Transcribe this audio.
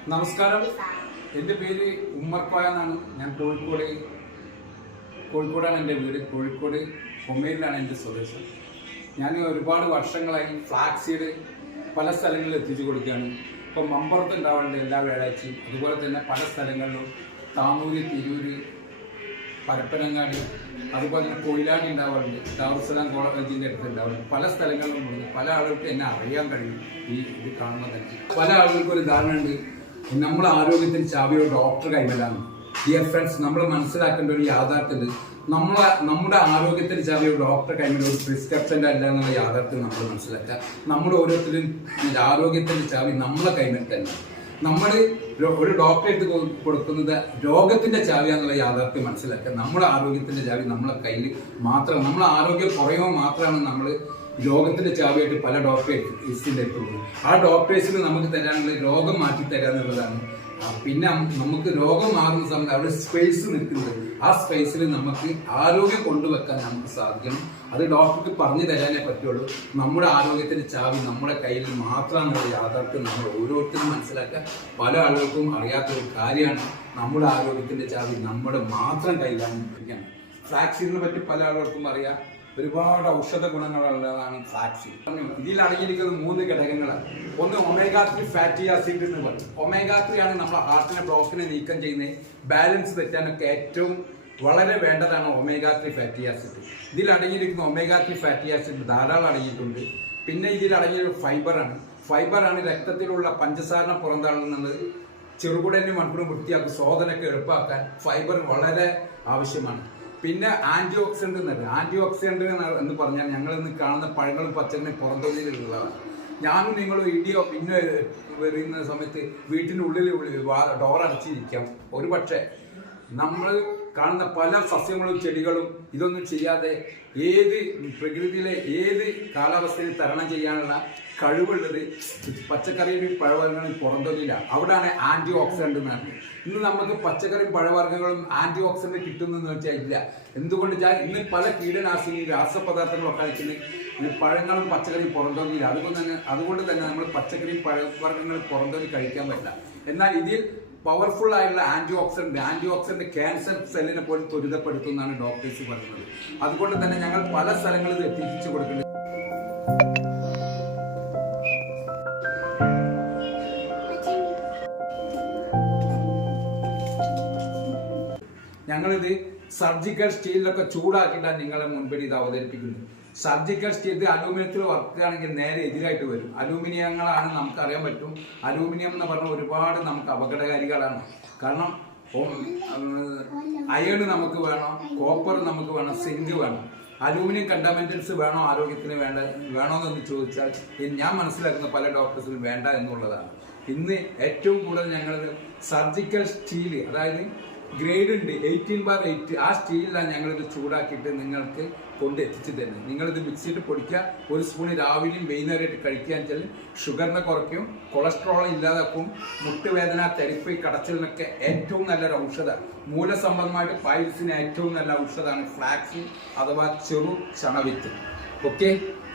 നമസ്കാരം, എൻ്റെ പേര് ഉമ്മർക്കോയ എന്നാണ്. ഞാൻ കോഴിക്കോടാണ് എൻ്റെ വീട്. കോഴിക്കോട് കൊമ്മേരിലാണ് എൻ്റെ സ്വദേശം. ഞാൻ ഒരുപാട് വർഷങ്ങളായി ഫ്ലാക്സ് സീഡ് പല സ്ഥലങ്ങളിൽ എത്തിച്ചു കൊടുക്കുകയാണ്. ഇപ്പം മമ്പുറത്ത് ഉണ്ടാവാറുണ്ട് എല്ലാ വ്യാഴാഴ്ചയും. അതുപോലെ തന്നെ പല സ്ഥലങ്ങളിലും താമൂര്, തിരൂര്, പരപ്പനങ്ങാടി, അതുപോലെ തന്നെ കൊയിലാണ്ടി ഉണ്ടാവാറുണ്ട്. ദാറുസലാം കോളേജിൻ്റെ അടുത്ത് ഉണ്ടാവാറുണ്ട്. പല സ്ഥലങ്ങളിലും ഉണ്ട്. പല ആളുകൾക്ക് എന്നെ അറിയാൻ കഴിയും. ഇത് കാണുന്നത് തന്നെ പല ആളുകൾക്കും ഒരു ധാരണ ഉണ്ട്, നമ്മുടെ ആരോഗ്യത്തിന് ചാവിയോ ഡോക്ടർ കൈമലാണ്. ഡിയർ ഫ്രണ്ട്സ്, നമ്മൾ മനസ്സിലാക്കേണ്ട ഒരു യാഥാർത്ഥ്യമുണ്ട്. നമ്മുടെ ആരോഗ്യത്തിന് ചാവിയോ ഡോക്ടർ കൈമല ഒരു പ്രിസ്ക്രിപ്ഷൻ്റെ അല്ല എന്നുള്ള യാഥാർത്ഥ്യം നമ്മൾ മനസ്സിലാക്കുക. നമ്മുടെ ഓരോരുത്തരും ആരോഗ്യത്തിൻ്റെ ചാവി നമ്മളെ കൈമൽ തന്നെ. നമ്മൾ ഒരു ഡോക്ടറെ എടുത്ത് കൊടുക്കുന്നത് രോഗത്തിന്റെ ചാവിയാന്നുള്ള യാഥാർത്ഥ്യം മനസ്സിലാക്കുക. നമ്മുടെ ആരോഗ്യത്തിന്റെ ചാവി നമ്മളെ കയ്യിൽ മാത്രമാണ്. നമ്മളെ ആരോഗ്യം കുറയുമ്പോൾ മാത്രമാണ് നമ്മൾ രോഗത്തിന്റെ ചാവിയായിട്ട് പല ഡോക്ടേഴ്സിന്റെ എത്തുന്നത്. ആ ഡോക്ടേഴ്സിന് നമുക്ക് തരാനുള്ള രോഗം മാറ്റി തരാന്നുള്ളതാണ്. പിന്നെ നമുക്ക് രോഗം മാറുന്ന സമയത്ത് അവിടെ സ്പേസ് നിൽക്കുന്നത്, ആ സ്പേസിൽ നമുക്ക് ആരോഗ്യം കൊണ്ടുവെക്കാൻ നമുക്ക് സാധിക്കണം. അത് ഡോക്ടർക്ക് പറഞ്ഞു തരാനേ പറ്റുള്ളൂ. നമ്മുടെ ആരോഗ്യത്തിന്റെ ചാവി നമ്മുടെ കയ്യിൽ മാത്രമെന്നുള്ള യാഥാർത്ഥ്യം നമ്മൾ ഓരോരുത്തരും മനസ്സിലാക്കുക. പല ആളുകൾക്കും അറിയാത്തൊരു കാര്യമാണ്. നമ്മുടെ ആരോഗ്യത്തിന്റെ ചാവി നമ്മുടെ മാത്രം കയ്യിലാണ്. ഫ്ലാക്സ് സീഡിനെ പറ്റി പല ആളുകൾക്കും അറിയാം. ഒരുപാട് ഔഷധ ഗുണങ്ങളുള്ളതാണ് ഫ്ലാക്സ് സീഡ്. ഇതിൽ അടങ്ങിയിരിക്കുന്നത് 3 ഘടകങ്ങളാണ്. ഒന്ന് ഒമേഗ-3 ഫാറ്റി ആസിഡ് എന്ന് പറയും. ഒമേഗ-3 ആണ് നമ്മുടെ ഹാർട്ടിനെ ബ്ലോക്കിനെ നീക്കം ചെയ്യുന്നത്. ബാലൻസ് തെറ്റാനൊക്കെ ഏറ്റവും വളരെ വേണ്ടതാണ് ഒമേഗ-3 ഫാറ്റി ആസിഡ്. ഇതിൽ അടങ്ങിയിരിക്കുന്ന ഒമേഗ-3 ഫാറ്റി ആസിഡ് ധാരാളം അടങ്ങിയിട്ടുണ്ട്. പിന്നെ ഇതിൽ അടങ്ങിയ ഫൈബറാണ് രക്തത്തിലുള്ള പഞ്ചസാരനെ പുറന്തള്ളുന്നത്. ചെറുകുടലിനും മൺകുടലും വൃത്തിയാക്കും, ശോധനയൊക്കെ എളുപ്പമാക്കാൻ ഫൈബർ വളരെ ആവശ്യമാണ്. പിന്നെ ആന്റി ഓക്സിഡന്റ് എന്ന് പറഞ്ഞാൽ ഞങ്ങൾ ഇന്ന് കാണുന്ന പഴങ്ങളും പച്ചക്കറിയും പുറന്തോന്നിലുള്ളതാണ്. ഞാനും നിങ്ങളും ഇടിയോ പിന്നെ വരുന്ന സമയത്ത് വീട്ടിൻ്റെ ഉള്ളിൽ ഡോർ അടച്ചിരിക്കാം. ഒരു പക്ഷേ നമ്മൾ കാണുന്ന പല സസ്യങ്ങളും ചെടികളും ഇതൊന്നും ചെയ്യാതെ പ്രകൃതിയിലെ ഏത് കാലാവസ്ഥയിൽ തരണം ചെയ്യാനുള്ള കഴിവുള്ളത് പച്ചക്കറിയും പഴവർഗ്ഗങ്ങളും പുറന്തോന്നില്ല. അവിടെയാണ് ആന്റി ഓക്സിഡന്റ് എന്ന് പറഞ്ഞത്. ഇന്ന് നമുക്ക് പച്ചക്കറിയും പഴവർഗ്ഗങ്ങളും ആന്റി ഓക്സിഡന്റ് കിട്ടുന്നെന്ന് വെച്ചാൽ ഇല്ല. എന്തുകൊണ്ട് വെച്ചാൽ ഇന്ന് പല കീടനാശിനി രാസപദാർത്ഥങ്ങളൊക്കെ കഴിക്കുന്നത് പഴങ്ങളും പച്ചക്കറിയും പുറന്തോന്നില്ല. അതുകൊണ്ട് തന്നെ നമ്മൾ പച്ചക്കറിയും പഴവർഗ്ഗങ്ങളും പുറന്തോന്നി കഴിക്കാൻ പറ്റില്ല. എന്നാൽ ഇതിൽ പവർഫുൾ ആയിട്ടുള്ള ആന്റി ഓക്സിഡന്റ് ക്യാൻസർ സെല്ലിനെ പോലും ത്വരിതപ്പെടുത്തുന്നതാണ് ഡോക്ടേഴ്സ് പറയുന്നത്. അതുകൊണ്ട് തന്നെ ഞങ്ങൾ പല സ്ഥലങ്ങളിൽ എത്തിച്ചു കൊടുക്കുന്നുണ്ട്. ഞങ്ങളിത് സർജിക്കൽ സ്റ്റീലിലൊക്കെ ചൂടാക്കിയിട്ടാണ് നിങ്ങളെ മുൻപിൽ ഇത് അവതരിപ്പിക്കുന്നത്. സർജിക്കൽ സ്റ്റീൽ ഇത് അലൂമിനിയത്തിൽ വർക്ക് ആണെങ്കിൽ നേരെ എതിരായിട്ട് വരും. അലൂമിനിയങ്ങളാണ് നമുക്കറിയാൻ പറ്റും. അലൂമിനിയം എന്ന് പറഞ്ഞാൽ ഒരുപാട് നമുക്ക് അപകടകാരികളാണ്. കാരണം അയൺ നമുക്ക് വേണം, കോപ്പർ നമുക്ക് വേണം, സിങ്ക് വേണം. അലൂമിനിയം കണ്ടമെന്റൽസ് വേണോ ആരോഗ്യത്തിന് വേണോന്നൊന്ന് ചോദിച്ചാൽ ഞാൻ മനസ്സിലാക്കുന്ന പല ഡോക്ടേഴ്സിനും വേണ്ട എന്നുള്ളതാണ്. ഇന്ന് ഏറ്റവും കൂടുതൽ ഞങ്ങൾ സർജിക്കൽ സ്റ്റീൽ, അതായത് ഗ്രേഡ് ഉണ്ട് 18/8, ആ സ്റ്റീലിലാണ് ഞങ്ങളിത് ചൂടാക്കിയിട്ട് നിങ്ങൾക്ക് കൊണ്ടെത്തിച്ചു തരുന്നത്. നിങ്ങളിത് മിക്സിയിട്ട് പൊടിക്കുക. 1 സ്പൂൺ രാവിലെയും വൈകുന്നേരമായിട്ട് കഴിക്കാൻ വെച്ചാൽ ഷുഗറിനെ കുറയ്ക്കും, കൊളസ്ട്രോൾ ഇല്ലാതാക്കും, മുട്ടുവേദന, തരിപ്പ്, കടച്ചിലിനൊക്കെ ഏറ്റവും നല്ലൊരു ഔഷധമാണ്. മൂലസംബന്ധമായിട്ട് പൈൽസിന് ഏറ്റവും നല്ല ഔഷധമാണ് ഫ്ലാക്സ് അഥവാ ചെറു ചണവിത്ത്. ഓക്കെ.